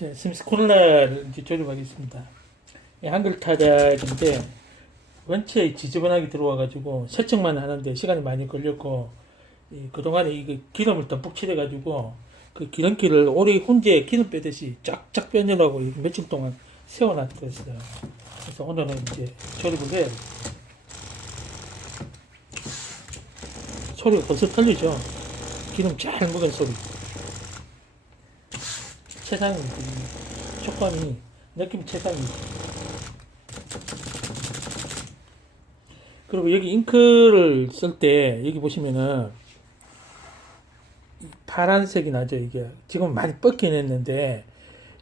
자, 스미스 코로나를 이제 조립하겠습니다. 이 한글 타작인데 원체 지저분하게 들어와가지고 세척만 하는데 시간이 많이 걸렸고 이 그동안에 이거 기름을 듬뿍 칠해가지고 그 기름기를 오래 훈제 기름 빼듯이 쫙쫙 이거 며칠 동안 세워놨었어요. 그래서 오늘은 이제 조립을 해야 돼요. 소리가 벌써 틀리죠? 기름 잘 먹은 소리. 세상이 그 촉감이 느낌 세상이 그리고 여기 잉크를 쓸 때 여기 보시면은 이 파란색이 나죠 이게. 지금 많이 뻗긴 했는데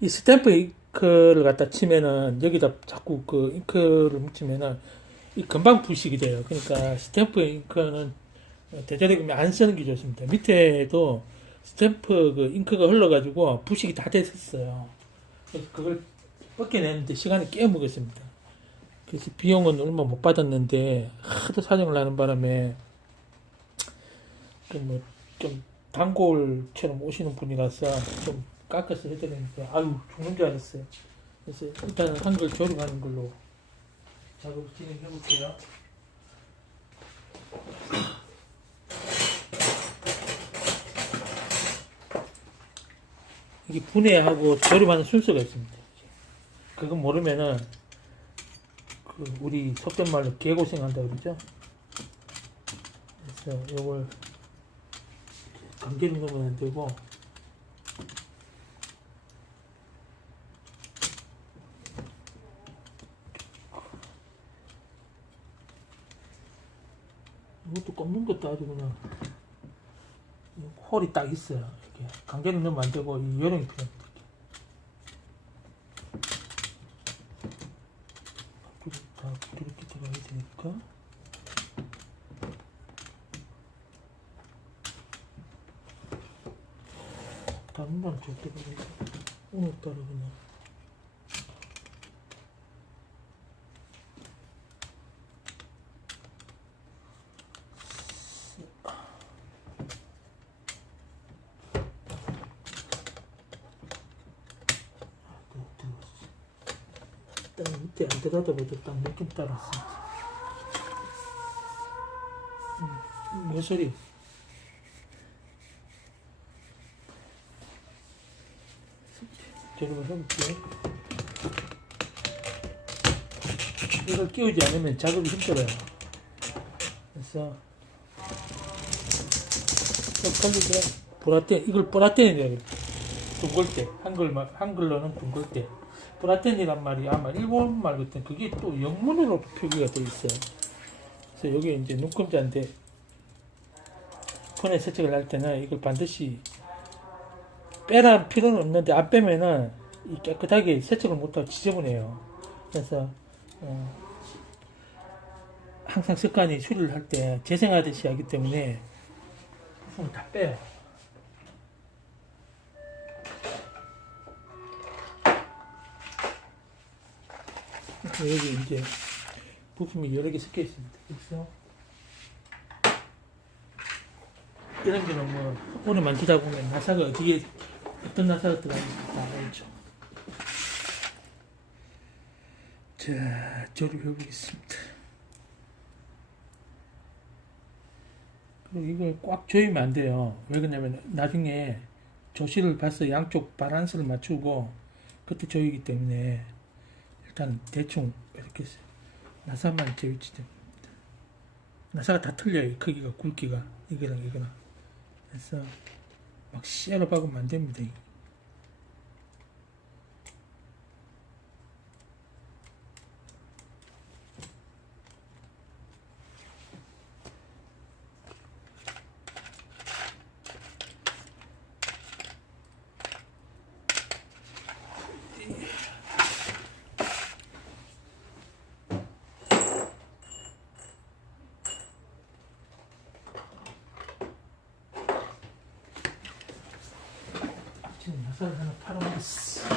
이 스탬프 잉크를 갖다 치면은 여기다 자꾸 그 잉크를 묻히면은 이 금방 부식이 돼요. 그러니까 스탬프 잉크는 대자리금에 안 쓰는 게 좋습니다. 밑에도 스탬프 그 잉크가 흘러가지고 부식이 다 됐었어요. 그래서 그걸 벗겨내는데 시간이 꽤 먹었습니다. 그래서 비용은 얼마 못 받았는데 하도 사정을 하는 바람에 그뭐좀 단골처럼 오시는 분이라서 좀 깎아서 해드렸는데 아유 죽는 줄 알았어요. 그래서 일단 한글 조립하는 걸로 작업을 진행해 볼게요. 이게 분해하고 조립하는 순서가 있습니다. 그거 모르면은 그 우리 속된 말로 개고생한다 그러죠. 그래서 요걸 감기를 넣으면 안 되고 이것도 꺾는 것도 아주 그냥 홀이 딱 있어요. 강제로 넣으면 안 되고 이 요령이 필요합니다. 다 이렇게 들어가야. 오늘따라 그냥. 또 들어갔어. 딱 밑에 안딱 느낌 따랐어. 음, 몇 소리? 저를 해볼게. 이걸 끼우지 않으면 작업이 힘들어요. 그래서 좀 걸리더라. 보라텐 이걸 보라텐이라고 그래. 둥글 때 한글 말 한글로는 둥글 때 보라텐이란 말이 아마 일본 말 같은 그게 또 영문으로 표기가 돼 있어요. 그래서 여기 이제 눈금자인데 폰에 세척을 할 때는 이걸 반드시 빼라 필요는 없는데 안 빼면은 이 깨끗하게 세척을 못하고 지저분해요. 그래서 어, 항상 습관이 수리를 할 때 재생하듯이 하기 때문에 부품을 다 빼요. 여기 이제 부품이 여러 개 섞여 있습니다. 그래서 이런 게는 뭐 오래 만지다 보면 나사가 어디에 어떤 나사가 들어가는지 다 알죠. 자, 조립해 보겠습니다. 그리고 이걸 꽉 조이면 안 돼요. 왜 그러냐면 나중에 조시를 봐서 양쪽 바란스를 맞추고 그때 조이기 때문에 일단 대충 이렇게 나사만 재위치 됩니다. 나사가 다 틀려요. 크기가 굵기가 이거랑 이거랑. 그래서 막 씨앗을 박으면 안 됩니다. 지금 여섯 개나 팔아먹었어.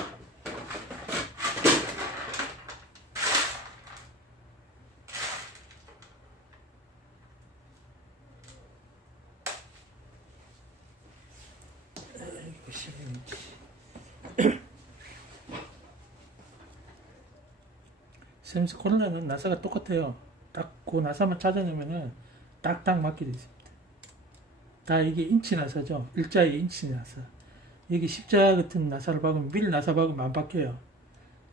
샘스 코로나는 나사가 똑같아요. 딱 그 나사만 찾아내면은 딱딱 맞게 돼 있습니다. 다 이게 인치 나사죠. 일자의 인치 나사. 여기 십자 같은 나사를 박으면 밀 나사 박으면 안 바뀌어요.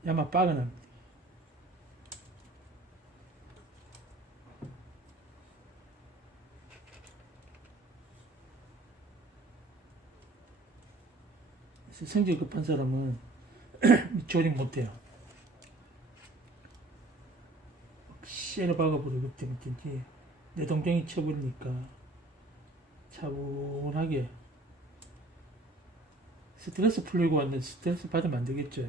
야만 빠가납니다. 그래서 성질 급한 사람은 조림 못해요. 씨를 박아버리고 때문에 내 동생이 쳐버리니까 차분하게 스트레스 풀리고 왔는데 스트레스 받으면 안 되겠죠.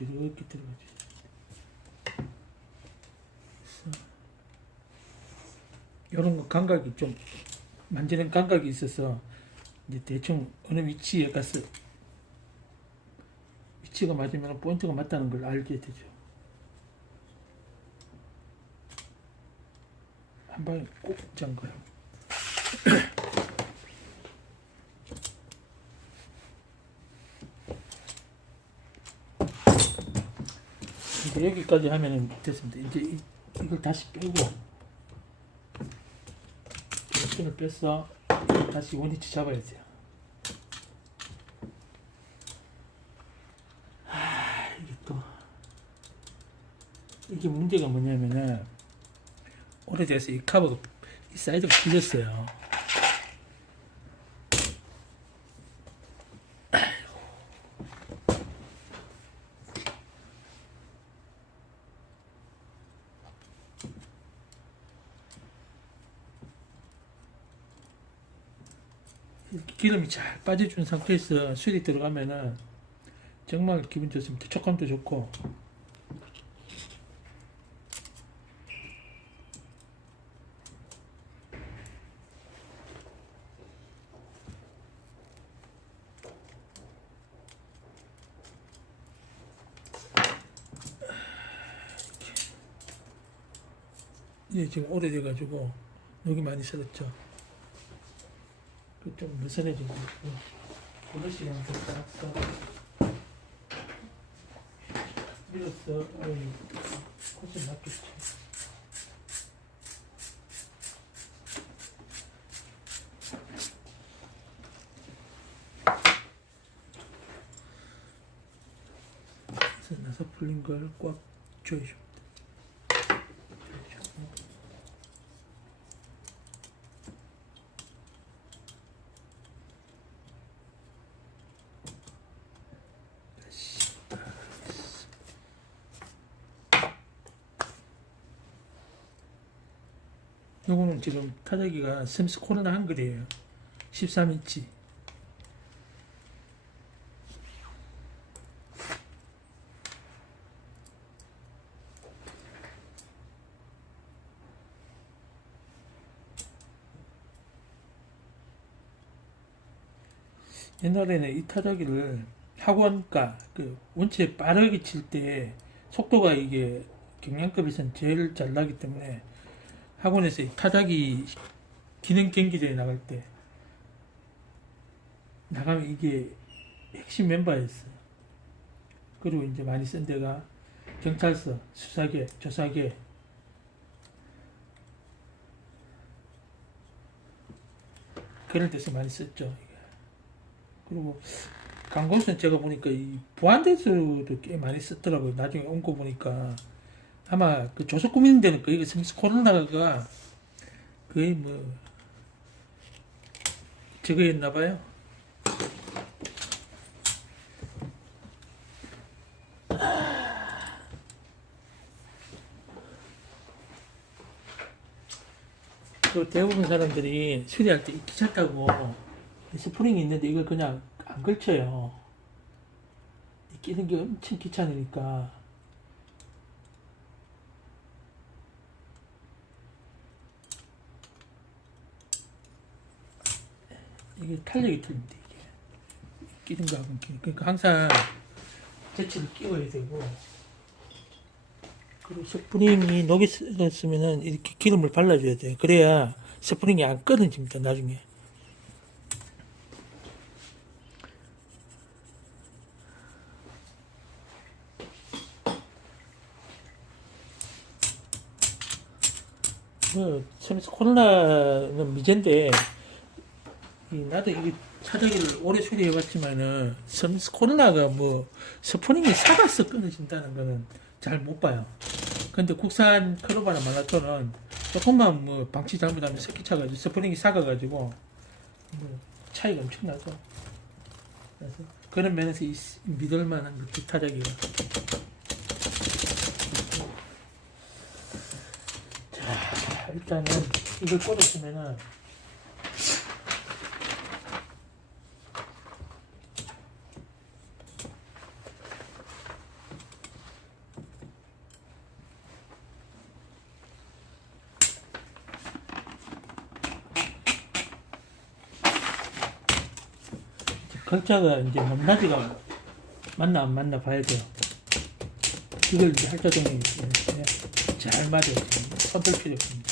이렇게 들어가지. 이런 거 감각이 좀 만지는 감각이 있어서 이제 대충 어느 위치에 가서 위치가 맞으면 포인트가 맞다는 걸 알게 되죠. 한 방에 꼭 잠가요. 이제 여기까지 하면은 됐습니다. 이제 이, 이걸 다시 빼고 끈을 뺐어. 다시 원위치 잡아야 돼요. 하, 이게 또 이게 문제가 뭐냐면은 오래돼서 이 카버가 이 사이드가 풀렸어요. 기름이 잘 빠져준 상태에서 술이 들어가면은 정말 기분 좋습니다. 촉감도 좋고 이게 지금 오래돼가지고 녹이 많이 슬었죠. 그좀 느슨해진 거 있고 버릇이 그냥 딱 써. 밀었어. 어이, 훨씬 낫겠지. 그래서 나서 풀린 걸 꽉 조여줍니다. 요거는 지금 타자기가 샘스 코로나 한글이에요. 13인치. 옛날에는 이 타자기를 학원가 그 원체 빠르게 칠 때 속도가 이게 경량급에서는 제일 잘 나기 때문에 학원에서 이 타자기 기능 경기대회 나갈 때 나가면 이게 핵심 멤버였어. 그리고 이제 많이 쓴 데가 경찰서, 수사계, 조사계 그런 데서 많이 썼죠. 그리고 강건수는 제가 보니까 이 부안대수도 꽤 많이 썼더라고요. 나중에 온 거 보니까 아마 그 꾸미는 데는 거의 그 코로나가 거의 뭐 저거였나 봐요. 그 대부분 사람들이 수리할 때 귀찮다고 스프링이 있는데 이걸 그냥 안 걸쳐요. 이 끼는 게 엄청 귀찮으니까. 이게 탄력이 틀린데 이게 끼는 거하고 끼는 그러니까 항상 재치를 끼워야 되고 그리고 스프링이 녹이 슬었으면은 이렇게 기름을 발라줘야 돼. 그래야 스프링이 안 끊어집니다. 나중에. 뭐, 참, 코로나는 미제인데, 이, 나도 이 차저기를 오래 수리해봤지만은, 선, 코로나가 뭐, 스프링이 사가서 끊어진다는 거는 잘 못 봐요. 근데 국산 클로바나 말라토는 조금만 뭐, 방치 잘못하면 새끼 차가지고, 스프링이 사가가지고, 뭐, 차이가 엄청나죠. 그래서, 그런 면에서 이, 믿을만한 그 타자기가. 자, 일단은 이걸 꽂았으면은 글자가 이제 높낮이가 맞나 안 맞나 봐야 돼요. 이걸 이제 할자동이 잘 맞아요. 손들 필요 없습니다.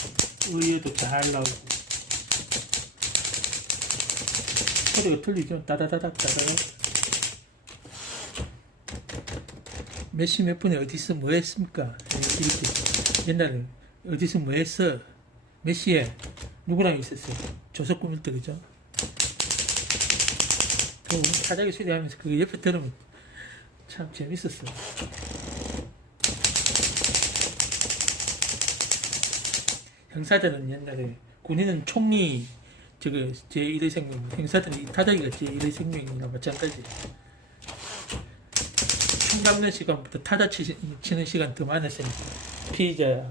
의외도 잘 나오고 소리가 틀리죠. 따다다닥 따다닥 몇시 몇 분에 어디서 뭐 했습니까? 이렇게 옛날에 어디서 뭐 했어? 몇 시에 누구랑 있었어요? 조석 꾸밀 때 그죠? 그 사자기 수리하면서 그 옆에 들으면 참 재밌었어요. 형사들은 옛날에 군인은 총리 저거 제 1의 생명 형사들은 이 타자기가 제 1의 생명이나 마찬가지 총 감는 시간부터 타자 치, 치는 시간 더 많았으니까 피의자.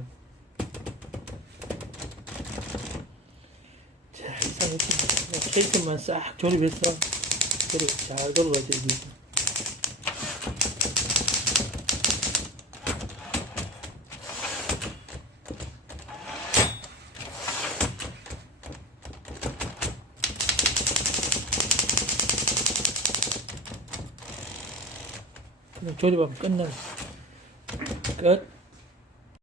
자 이상했습니다 케이스만 싹 조립해서 조립 잘 돌아가죠 이게 그냥 조립하면 끝나 끝